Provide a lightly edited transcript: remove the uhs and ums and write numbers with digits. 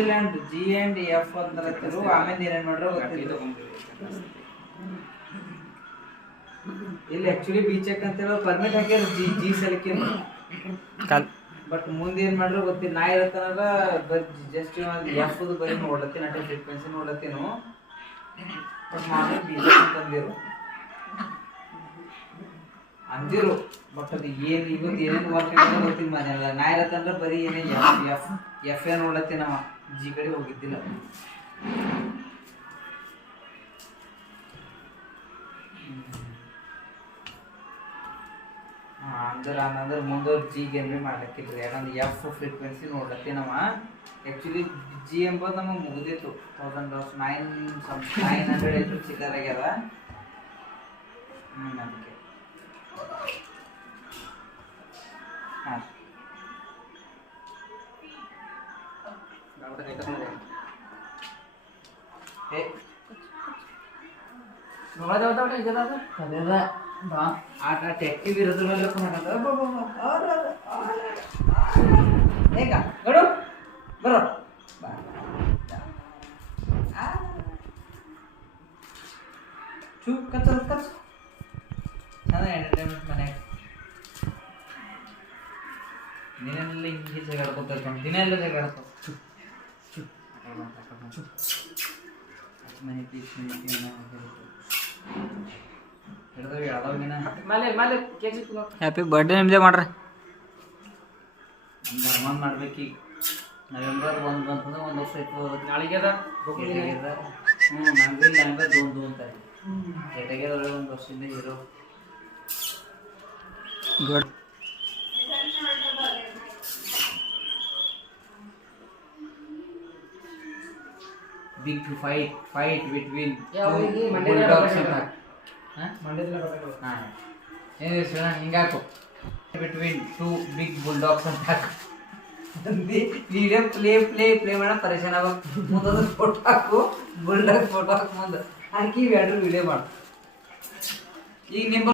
New Zealand G&F ಅಂತ ಆಮೇಲೆ ಏನೇನು ಮಾಡ್ರು ಗೊತ್ತಿಲ್ಲ. ಇಲ್ಲಿ ಆಕ್ಚುಲಿ ಬಿ ಚೆಕ್ ಅಂತ ಹೇಳೋ ಪರ್ಮಿಟ್ ಹಾಕ್ಯಾರ ಜಿ ಸಲಿಕೆ, ಬಟ್ ಮುಂದೆ ಏನ್ ಮಾಡ್ರು ಗೊತ್ತಿಲ್ಲ. ನಾ ಇರತ್ತನಾಗ ಜಸ್ಟ್ ಎಫ್ ಬರೀ ನೋಡ್ಲತ್ತೀನಿ, ಅಟೆ ಫ್ರೀಕ್ವೆನ್ಸಿ ನೋಡ್ಲತ್ತೀನು, ಬಟ್ ಮಾಡಿ ಬಿ ಚೆಕ್ ಅಂತಂದಿರು ಅಂದಿರು. ಬಟ್ ಅದು ಏನು ಇವತ್ತು ಏನೇನು ವರ್ಕ್ ಗೊತ್ತಿಲ್ಲ ಮನೆಯಲ್ಲ. ನಾ ಇರತ್ತಂದ್ರೆ ಬರೀ ಏನೇ ಎಫ್ ಏನ್ ನೋಡ್ಲತ್ತೀನಿ, ನಾವು ಜಿ ಕಡೆ ಹೋಗಿದ್ದಿಲ್ಲ. ಅಂದ್ರೆ ಮುಂದೆ ಜಿಗೆ ಏನ್ರಿ ಮಾಡ್ಲಕ್ಕಿಲ್ರಿ, ಯಾಕಂದ್ರೆ ಎಫ್ ಫ್ರೀಕ್ವೆನ್ಸಿ ನೋಡ್ಲತ್ತಿ ನಾವು. ಆ್ಯಕ್ಚುಲಿ ಜಿ ಎಂಬುದು ನಮಗೆ ಮುಗಿದಿತ್ತು 900 ಚಿಲ್ಲರ್ ಆಗ್ಯದ. ಅದಕ್ಕೆ ಹಾಂ ಆಟ ಆಕ್ಟಿವ್ ಇರೋದ್ರ ಮೇಲೆ ಹೇಗ ಗಡು ಬರೋ ಚೂ ಕಚ್ಚ ಚೆನ್ನಾಗಿ ಎಂಟರ್ಟೈನ್ಮೆಂಟ್ ಮನ್ಯಾಗ. ದಿನೆಲ್ಲ ಹಿಂಗೆ ಜಗಾಡ್ಕೊತ ದಿನೆಲ್ಲ ಜಗಾಡ್ಕೊ ಮನೆ ಪೀಸ್ ಹ್ಯಾಪಿ ಬರ್ಡೇ ನಿಮ್ದೇ ಮಾಡ್ರಿ. ಧರ್ಮ ಮಾಡ್ಬೇಕೀಗ. ನವೆಂಬರ್ 1 ಬಂತಂದ್ರೆ 1 ವರ್ಷ ಇತ್ತು. ನಾಳೆಗೆ ಅದ ನಂಗೆ ನವೆಂಬರ್ 2 ಅಂತಾರೆ. ಜೊತೆಗೆ 1 ವರ್ಷದಿಂದ hero good. Big fight between bulldogs ಅಂತ. ಹಿಂಗಾಕು ಬಿಟ್ವೀನ್ 2 big bulldogs ಅಂತ ವಿಡಿಯೋ ಪ್ಲೇ ಮಾಡ ಪರೇಶಾನ್ ಆಗ ಮುಂದೊಂದು ಫೋಟೋ ಹಾಕು, ಬುಲ್ಡಾಗ್ ಫೋಟೋ ಹಾಕು ಮುಂದೆ ಹಾಕಿ ಎರಡು ವಿಡಿಯೋ ಮಾಡು. ಈಗ ನಿಮ್ಮ